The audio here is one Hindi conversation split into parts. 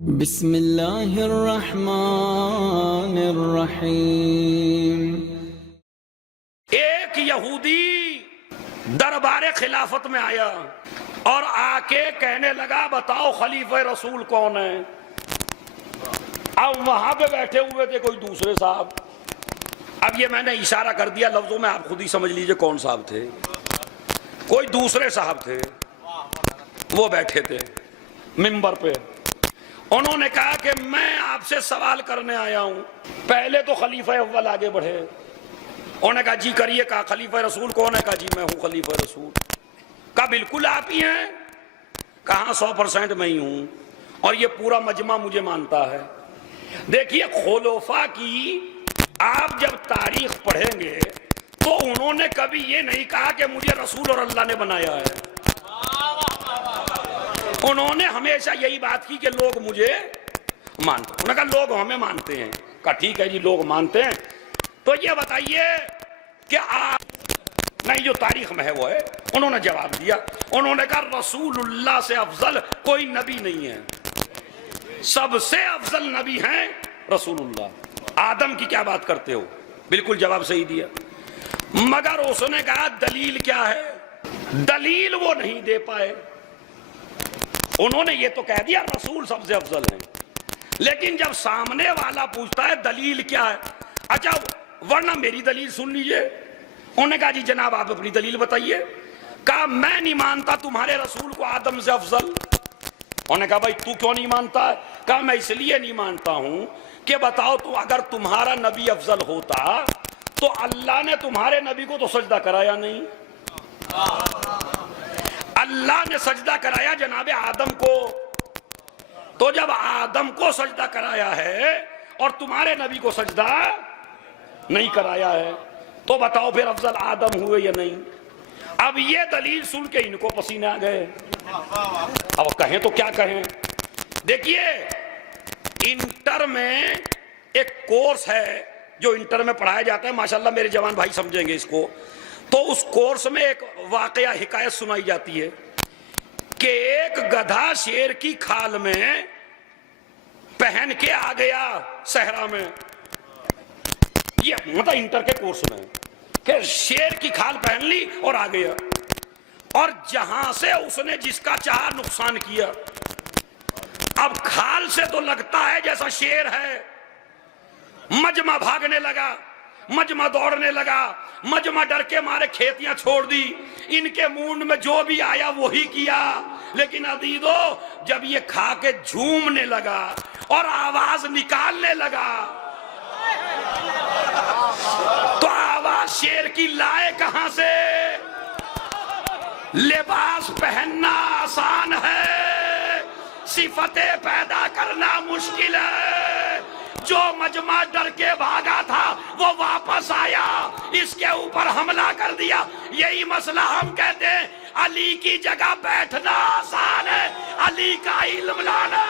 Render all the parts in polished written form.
बिस्मिल्लाहिर्रहमानिर्रहीम। एक यहूदी दरबार खिलाफत में आया और आके कहने लगा, बताओ खलीफा रसूल कौन है। अब वहां पे बैठे हुए थे कोई दूसरे साहब। अब ये मैंने इशारा कर दिया लफ्जों में, आप खुद ही समझ लीजिए कौन साहब थे। कोई दूसरे साहब थे, वो बैठे थे मिंबर पे। उन्होंने कहा कि मैं आपसे सवाल करने आया हूं। पहले तो खलीफा अव्वल आगे बढ़े। उन्होंने कहा जी करिए। कहा खलीफा रसूल कौन है। कहा जी मैं हूं खलीफा रसूल। कहा बिल्कुल आप ही हैं। कहा 100% मैं ही हूं और ये पूरा मजमा मुझे मानता है। देखिए खुलफा की आप जब तारीख पढ़ेंगे तो उन्होंने कभी ये नहीं कहा कि मुझे रसूल और अल्लाह ने बनाया है। उन्होंने हमेशा यही बात की कि लोग मुझे मानते हैं। उन्होंने कहा लोग हमें मानते हैं। कहा ठीक है जी लोग मानते हैं, तो ये बताइए कि आप नहीं जो तारीख में है वो है। उन्होंने जवाब दिया। उन्होंने कहा रसूलुल्लाह से अफजल कोई नबी नहीं है, सबसे अफजल नबी हैं रसूलुल्लाह। आदम की क्या बात करते हो। बिल्कुल जवाब सही दिया। मगर उसने कहा दलील क्या है। दलील वो नहीं दे पाए। उन्होंने ये तो कह दिया रसूल सबसे अफजल है, लेकिन जब सामने वाला पूछता है दलील क्या है, अच्छा वरना मेरी दलील सुन लीजिए। उन्होंने कहा जी जनाब आप अपनी दलील बताइए। कहा मैं नहीं मानता तुम्हारे रसूल को आदम से अफजल। उन्होंने कहा भाई तू क्यों नहीं मानता। कहा मैं इसलिए नहीं मानता हूं कि बताओ तो अगर तुम्हारा नबी अफजल होता तो अल्लाह ने तुम्हारे नबी को तो सजदा कराया नहीं। अल्लाह ने सजदा कराया जनाबे आदम को। तो जब आदम को सजदा कराया है और तुम्हारे नबी को सजदा नहीं कराया है, तो बताओ फिर अफजल आदम हुए या नहीं। अब ये दलील सुन के इनको पसीने आ गए। अब कहें तो क्या कहें। देखिए इंटर में एक कोर्स है जो इंटर में पढ़ाया जाता है, माशाल्लाह मेरे जवान भाई समझेंगे इसको। तो उस कोर्स में एक वाकया हिकायत सुनाई जाती है कि एक गधा शेर की खाल में पहन के आ गया सहरा में। ये मतलब इंटर के कोर्स में कि शेर की खाल पहन ली और आ गया, और जहां से उसने जिसका चाहा नुकसान किया। अब खाल से तो लगता है जैसा शेर है। मजमा भागने लगा, मजमा दौड़ने लगा, मजमा डर के मारे खेतियां छोड़ दी। इनके मुंड में जो भी आया वही किया। लेकिन अदीदो जब ये खा के झूमने लगा और आवाज निकालने लगा तो आवाज शेर की लाए कहां से। लिबास पहनना आसान है, सिफतें पैदा करना मुश्किल है। जो मजमा डर के भागा था वो वापस आया, इसके ऊपर हमला कर दिया। यही मसला हम कहते हैं अली की जगह बैठना आसान है, अली का इल्म लाना।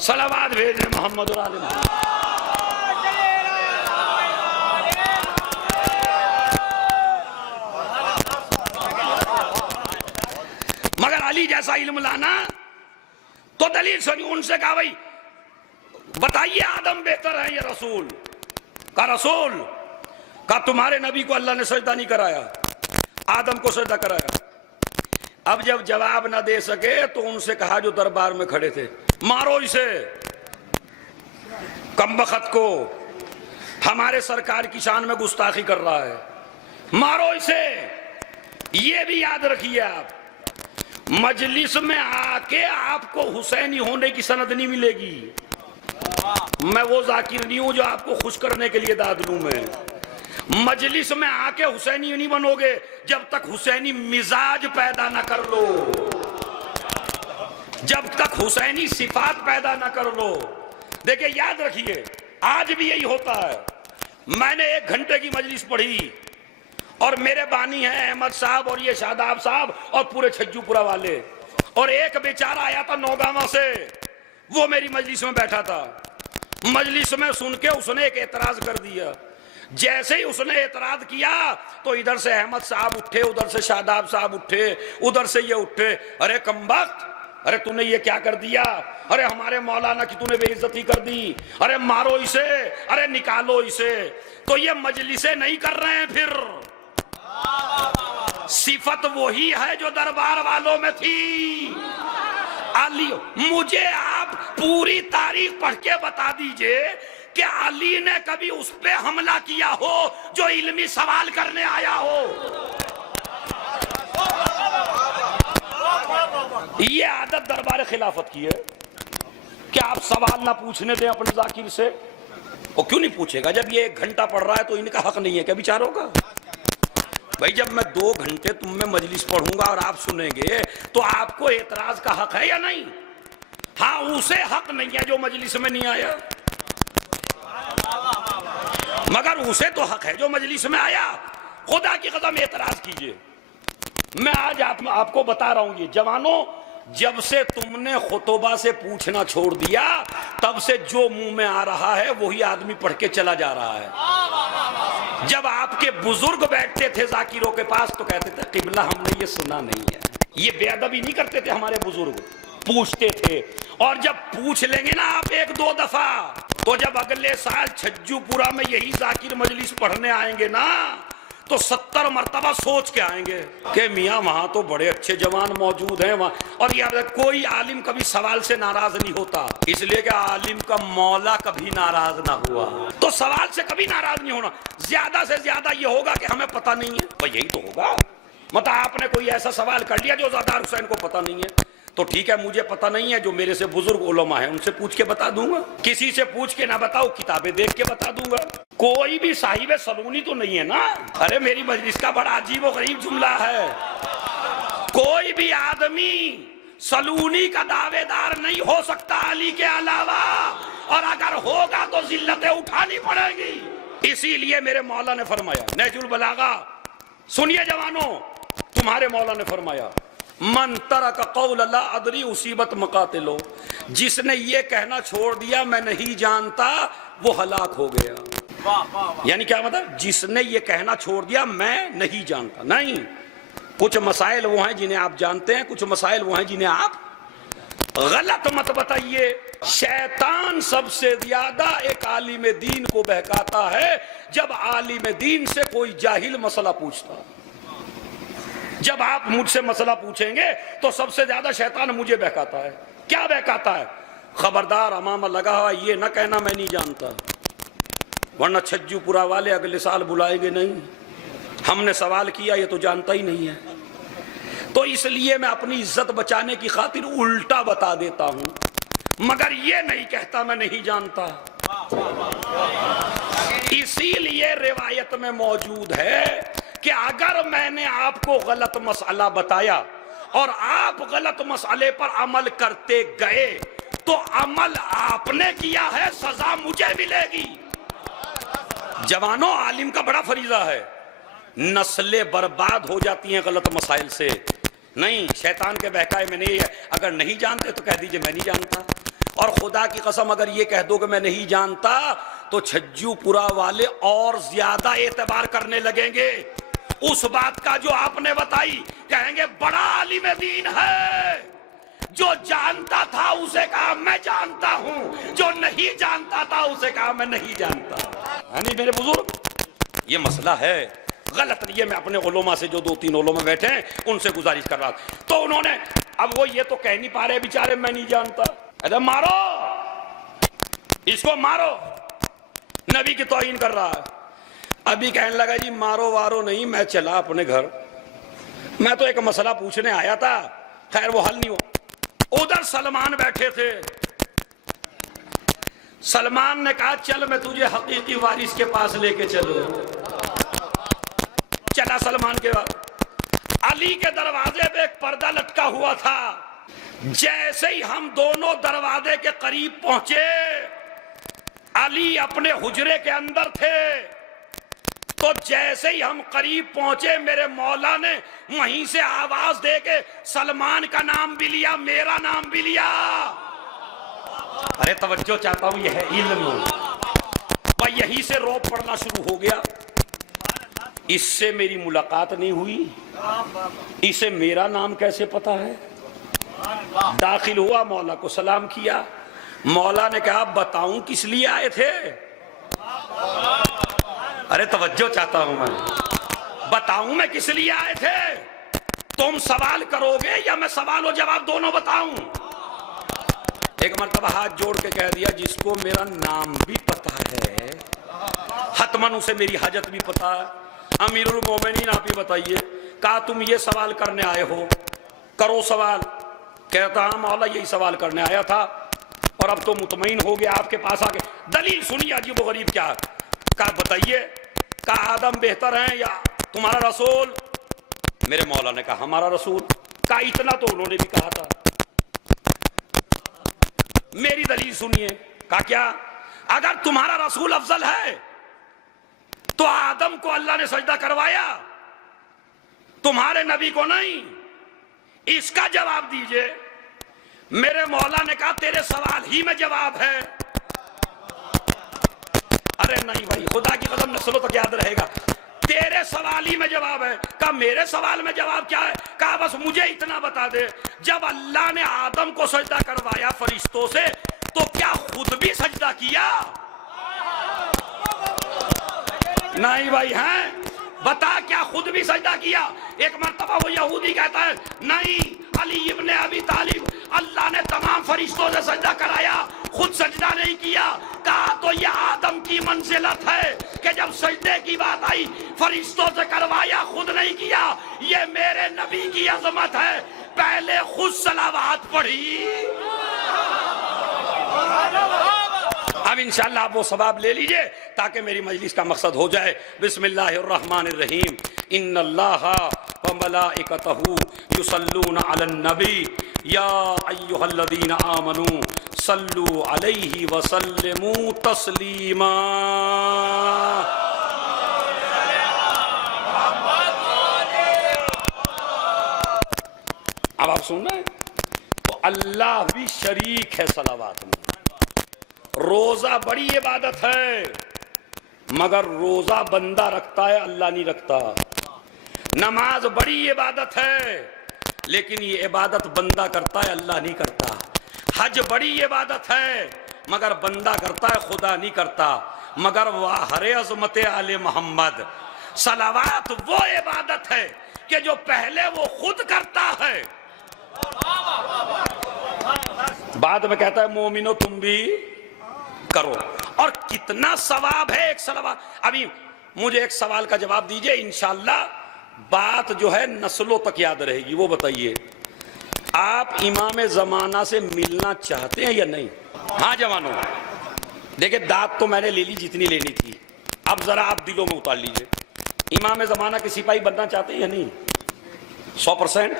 सलावत भेजे मोहम्मद और आले मोहम्मद। मगर अली जैसा इल्म लाना तो दलील सुनी। उनसे कहा भाई बताइए आदम बेहतर है या रसूल। का रसूल। का तुम्हारे नबी को अल्लाह ने सजदा नहीं कराया, आदम को सजदा कराया। अब जब जवाब ना दे सके तो उनसे कहा जो दरबार में खड़े थे, मारो इसे कमबख्त को, हमारे सरकार की शान में गुस्ताखी कर रहा है, मारो इसे। ये भी याद रखिए आप, मजलिस में आके आपको हुसैनी होने की सनद नहीं मिलेगी। मैं वो जाकिर नहीं हूं जो आपको खुश करने के लिए दाद लूं। मैं मजलिस में आके हुसैनी नहीं बनोगे जब तक हुसैनी मिजाज पैदा ना कर लो, जब तक हुसैनी सिफात पैदा ना कर लो। देखिए याद रखिए आज भी यही होता है। मैंने 1 घंटे की मजलिस पढ़ी और मेरे बानी हैं अहमद साहब और ये शादाब साहब और पूरे छज्जूपुरा वाले, और एक बेचारा आया था नौगावा से, वो मेरी मजलिस में बैठा था। मजलिस में सुन के उसने एक एतराज कर दिया। जैसे ही उसने एतराज किया तो इधर से अहमद साहब उठे, उधर से शादाब साहब उठे, उधर से ये उठे, अरे कमबख्त, अरे तूने ये क्या कर दिया, अरे हमारे मौलाना की तूने बेइज्जती कर दी, अरे मारो इसे, अरे निकालो इसे। तो ये मजलिसें नहीं कर रहे हैं, फिर सिफत वही है जो दरबार वालों में थी। अली, मुझे आप पूरी तारीख पढ़ के बता दीजिए कि अली ने कभी उस पे हमला किया हो जो इल्मी सवाल करने आया हो। ये आदत दरबार खिलाफत की है कि आप सवाल ना पूछने दें अपने जाकिर से। वो क्यों नहीं पूछेगा, जब ये 1 घंटा पढ़ रहा है तो इनका हक नहीं है क्या बिचारों का? भाई जब मैं 2 घंटे तुम में मजलिस पढ़ूंगा और आप सुनेंगे तो आपको एतराज का हक है या नहीं? हाँ, उसे हक नहीं है जो मजलिस में नहीं आया, मगर उसे तो हक है जो मजलिस में आया। खुदा की कसम एतराज कीजिए। मैं आज आपको बता रहा हूं, ये जवानों, जब से तुमने खुतबा से पूछना छोड़ दिया तब से जो मुंह में आ रहा है वही आदमी पढ़ के चला जा रहा है। जब आपके बुजुर्ग बैठते थे जाकिरों के पास तो कहते थे किबला हमने ये सुना नहीं है। ये बेअदबी नहीं करते थे हमारे बुजुर्ग, पूछते थे। और जब पूछ लेंगे ना आप 1-2 दफा, तो जब अगले साल छज्जूपुरा में यही जाकिर मजलिस पढ़ने आएंगे ना तो 70 मरतबा सोच के आएंगे कि मियाँ वहां तो बड़े अच्छे जवान मौजूद हैं वहां। और यार कोई आलिम कभी सवाल से नाराज नहीं होता, इसलिए कि आलिम का मौला कभी नाराज ना हुआ, तो सवाल से कभी नाराज नहीं होना। ज्यादा से ज्यादा ये होगा कि हमें पता नहीं है, तो यही तो होगा। मतलब आपने कोई ऐसा सवाल कर लिया जो ज़ादार हुसैन को पता नहीं है, तो ठीक है मुझे पता नहीं है, जो मेरे से बुजुर्ग उलमा है उनसे पूछ के बता दूंगा। किसी से पूछ के ना बताओ, किताबें देख के बता दूंगा। कोई भी साहिब सलूनी तो नहीं है ना? अरे मेरी मजलिस का बड़ा अजीब और गरीब जुमला है। कोई भी आदमी सलूनी का दावेदार नहीं हो सकता अली के अलावा, और अगर होगा तो जिल्लतें उठानी पड़ेगी। इसीलिए मेरे मौला ने फरमाया, नहजुल बलागा सुनिए जवानों, तुम्हारे मौला ने फरमाया मन तरक कौल ला अदरी उसीबत मकातिलो, जिसने ये कहना छोड़ दिया मैं नहीं जानता वो हलाक हो गया। यानी क्या मतलब, जिसने ये कहना छोड़ दिया मैं नहीं जानता। नहीं, कुछ मसाइल वो हैं जिन्हें आप जानते हैं, कुछ मसाइल वो हैं जिन्हें आप गलत मत बताइए। शैतान सबसे ज्यादा एक आलिम दीन को बहकाता है जब आलिम दीन से कोई जाहिल मसला पूछता। जब आप मुझसे मसला पूछेंगे तो सबसे ज्यादा शैतान मुझे बहकाता है। क्या बहकाता है? खबरदार अमामा लगा हुआ, ये ना कहना मैं नहीं जानता, वरना छज्जूपुरा वाले अगले साल बुलाएंगे नहीं, हमने सवाल किया ये तो जानता ही नहीं है। तो इसलिए मैं अपनी इज्जत बचाने की खातिर उल्टा बता देता हूं, मगर ये नहीं कहता मैं नहीं जानता। इसीलिए रिवायत में मौजूद है कि अगर मैंने आपको गलत मसला बताया और आप गलत मसले पर अमल करते गए तो अमल आपने किया है, सजा मुझे मिलेगी। जवानों, आलिम का बड़ा फरीजा है, नस्लें बर्बाद हो जाती हैं गलत मसाइल से। नहीं, शैतान के बहकाए में नहीं है। अगर नहीं जानते तो कह दीजिए मैं नहीं जानता, और खुदा की कसम अगर ये कह दो कि मैं नहीं जानता तो छज्जूपुरा वाले और ज्यादा एतबार करने लगेंगे उस बात का जो आपने बताई। कहेंगे बड़ा आलिम दीन है, जो जानता था उसे कहा मैं जानता हूं, जो नहीं जानता था उसे कहा मैं नहीं जानता। यानी मेरे बुजुर्ग, ये मसला है, गलत नहीं है। मैं अपने उलमा से जो 2-3 उलमा बैठे हैं उनसे गुजारिश कर रहा था, तो उन्होंने, अब वो ये तो कह नहीं पा रहे बेचारे मैं नहीं जानता, अरे मारो इसको, मारो, नबी की तौहीन कर रहा है। अभी कहने लगा जी मारो वारो नहीं, मैं चला अपने घर, मैं तो एक मसला पूछने आया था, खैर वो हल नहीं हो। उधर सलमान बैठे थे, सलमान ने कहा चल मैं तुझे हकीकी वारिस के पास लेके चलूं। चला सलमान के बाद, अली के दरवाजे पे एक पर्दा लटका हुआ था। जैसे ही हम दोनों दरवाजे के करीब पहुंचे, अली अपने हुजरे के अंदर थे, तो जैसे ही हम करीब पहुंचे मेरे मौला ने वहीं से आवाज दे के सलमान का नाम भी लिया, मेरा नाम भी लिया। अरे तवज्जो चाहता हूं, यह है इल्म, यहीं से रौब पड़ना शुरू हो गया। इससे मेरी मुलाकात नहीं हुई, इसे मेरा नाम कैसे पता है? दाखिल हुआ, मौला को सलाम किया। मौला ने कहा बताऊं किस लिए आए थे? अरे तवज्जो चाहता हूं मैं, बताऊं मैं किस लिए आए थे? तुम सवाल करोगे या मैं सवाल और जवाब दोनों बताऊं? एक मर्तबा हाथ जोड़ के कह दिया जिसको मेरा नाम भी पता है, हतमन उसे मेरी हाजत भी पता है। अमीरुल मोमिनीन आप ही बताइए, कहा तुम ये सवाल करने आए हो, करो सवाल। कहता हाँ मौला यही सवाल करने आया था और अब तो मुतमईन हो गया आपके पास आके। दलील सुनिए अजीब व गरीब क्या। कहा बताइए, कहा आदम बेहतर हैं या तुम्हारा रसूल? मेरे मौला ने कहा हमारा रसूल। कहा इतना तो उन्होंने भी कहा था। मेरी दलील सुनिए। कहा क्या? अगर तुम्हारा रसूल अफजल है तो आदम को अल्लाह ने सजदा करवाया, तुम्हारे नबी को नहीं। इसका जवाब दीजिए। मेरे मौला ने कहा तेरे सवाल ही में जवाब है। अरे नहीं भाई, खुदा की कसम नस्लों तक याद रहेगा, तेरे सवाल ही में जवाब है। कहा मेरे सवाल में जवाब क्या है? कहा बस मुझे इतना बता दे, जब अल्लाह ने आदम को सजदा करवाया फरिश्तों से तो क्या खुद भी सजदा किया? नहीं भाई हैं, बता क्या खुद भी सजदा किया? एक मर्तबा वो यहूदी कहता है नहीं, अली इब्ने अबी तालिब अल्लाह ने तमाम फरिश्तों से सजदा कराया, खुद सजदा नहीं किया। कहा तो यह आदम की मंजिलत है कि जब सजदे की बात आई फरिश्तों से करवाया, खुद नहीं किया। ये मेरे नबी की अजमत है, पहले खुद सलावत पढ़ी। अब इंशाअल्लाह आप वो सवाब ले लीजिए ताकि मेरी मजलिस का मकसद हो जाए। बिस्मिल्लाहिर्रहमानिर्रहीम। इन्नल्लाहा व मलाइकतहू युसल्लूना अलन नबी या अय्युहल्लज़ीना आमनू सल्लू अलैहि व सल्लिमू तस्लीमा। अब आप सुन रहे हैं, तो अल्लाह भी शरीक है सलावात में। रोजा बड़ी इबादत है मगर रोजा बंदा रखता है, अल्लाह नहीं रखता। नमाज बड़ी इबादत है लेकिन ये इबादत बंदा करता है, अल्लाह नहीं करता। हज बड़ी इबादत है मगर बंदा करता है, खुदा नहीं करता। मगर वाह हरे अज़मत आले मोहम्मद, सलावात वो इबादत है कि जो पहले वो खुद करता है, बाद में कहता है मोमिनो तुम भी करो। और कितना सवाब है एक सलावत। अभी मुझे एक सवाल का जवाब दीजिए, इंशाअल्लाह बात जो है नस्लों तक याद रहेगी। वो बताइए, आप इमाम जमाना से मिलना चाहते हैं या नहीं? हाँ जवानों, देखिए दात तो मैंने ले ली जितनी लेनी थी, अब जरा आप दिलों में उतार लीजिए। इमाम जमाना के सिपाही बनना चाहते हैं या नहीं? 100%।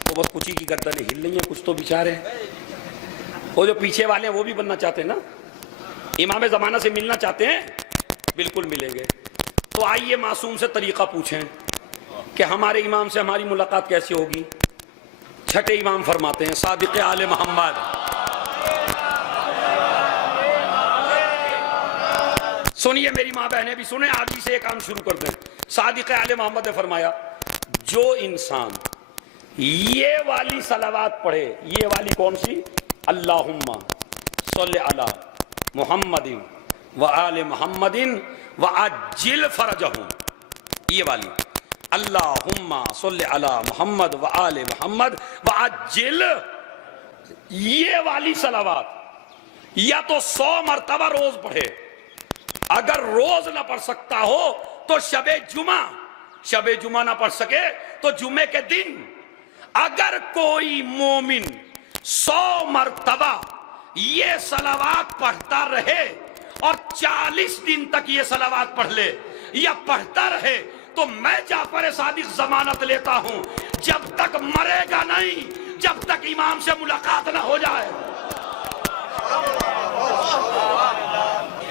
तो बस कुछ ही की गर्दनें हिल रही हैं, कुछ तो बेचारे वो जो पीछे वाले हैं वो भी बनना चाहते हैं ना, इमाम ज़माना से मिलना चाहते हैं, बिल्कुल मिलेंगे। तो आइए मासूम से तरीक़ा पूछें कि हमारे इमाम से हमारी मुलाकात कैसे होगी। छठे इमाम फरमाते हैं सादिक़ आले मोहम्मद, सुनिए मेरी माँ बहनें भी सुने, आज ही से एक काम शुरू कर दें। सादिक़ आले मोहम्मद ने फरमाया जो इंसान ये वाली सलावात पढ़े, ये वाली कौन सी? अल्लाहुम्मा सल्लि अला मुहम्मदिन व आले मुहम्मदिन व अज्जिल फरजहुम, ये वाली अल्लाहुम्मा सल्लि अला मुहम्मद व आले मुहम्मद व अज्जिल, ये वाली सलावात या तो 100 मरतबा रोज पढ़े। अगर रोज ना पढ़ सकता हो तो शबे जुमा ना पढ़ सके तो जुमे के दिन अगर कोई मोमिन 100 मरतबा ये सलावात पढ़ता रहे और 40 दिन तक ये सलावात पढ़ ले या पढ़ता रहे तो मैं जाफर सादिक जमानत लेता हूं, जब तक मरेगा नहीं, जब तक इमाम से मुलाकात ना हो जाए।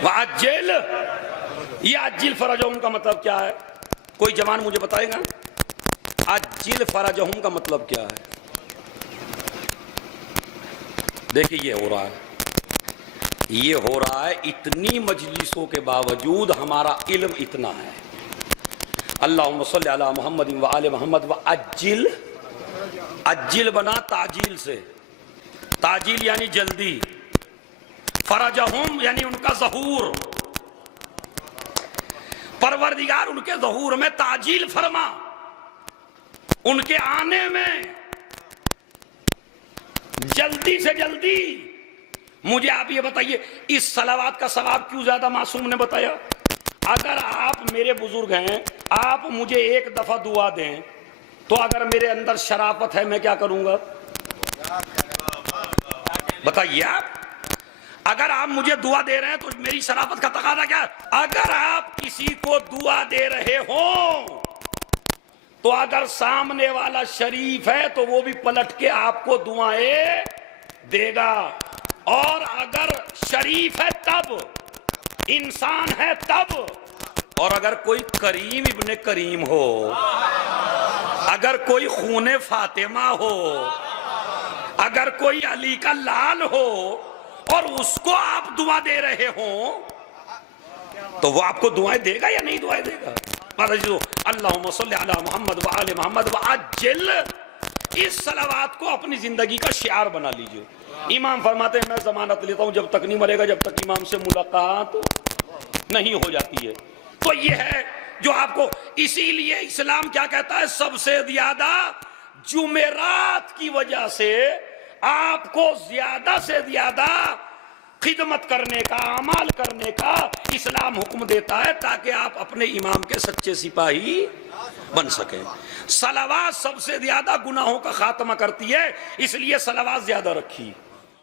अज्जिल, ये अज्जिल फरजहुम का मतलब क्या है? कोई जवान मुझे बताएगा अज्जिल फरजहुम का मतलब क्या है? देखिए ये हो रहा है, ये हो रहा है, इतनी मजलिसों के बावजूद हमारा इल्म इतना है। अल्लाहुम्मा सल्ली अला मुहम्मद व आले मोहम्मद व अज्जिल, अज्जिल बना ताजील से, ताजील यानी जल्दी, फरजहुम यानी उनका ज़हूर, परवरदिगार उनके ज़हूर में ताजील फरमा, उनके आने में जल्दी से जल्दी। मुझे आप ये बताइए, इस सलावात का सवाब क्यों ज्यादा मासूम ने बताया? अगर आप मेरे बुजुर्ग हैं, आप मुझे एक दफा दुआ दें, तो अगर मेरे अंदर शराफत है मैं क्या करूंगा? बताइए आप। अगर आप मुझे दुआ दे रहे हैं तो मेरी शराफत का तकाजा क्या है? अगर आप किसी को दुआ दे रहे हो तो अगर सामने वाला शरीफ है तो वो भी पलट के आपको दुआएं देगा, और अगर शरीफ है तब, इंसान है तब, और अगर कोई करीम इब्ने करीम हो, अगर कोई खूने फातिमा हो, अगर कोई अली का लाल हो और उसको आप दुआ दे रहे हो तो वो आपको दुआएं देगा या नहीं दुआएं देगा? अल्लाहुम्मा सल्ली अला मुहम्मद व आले मोहम्मद व अज्जिल, इस सलावात को अपनी जिंदगी का शिआर बना लीजिए। इमाम फरमाते हैं, मैं जमानत लेता हूं जब तक नहीं मरेगा, जब तक इमाम से मुलाकात नहीं हो जाती है। तो ये है जो आपको, इसीलिए इस्लाम क्या कहता है, सबसे ज्यादा जुमेरात की वजह से आपको ज्यादा से ज्यादा खिदमत करने का, अमाल करने का इस्लाम हुक्म देता है, ताकि आप अपने इमाम के सच्चे सिपाही बन सकें। सलावात सबसे ज्यादा गुनाहों का खात्मा करती है, इसलिए सलावात ज्यादा रखी।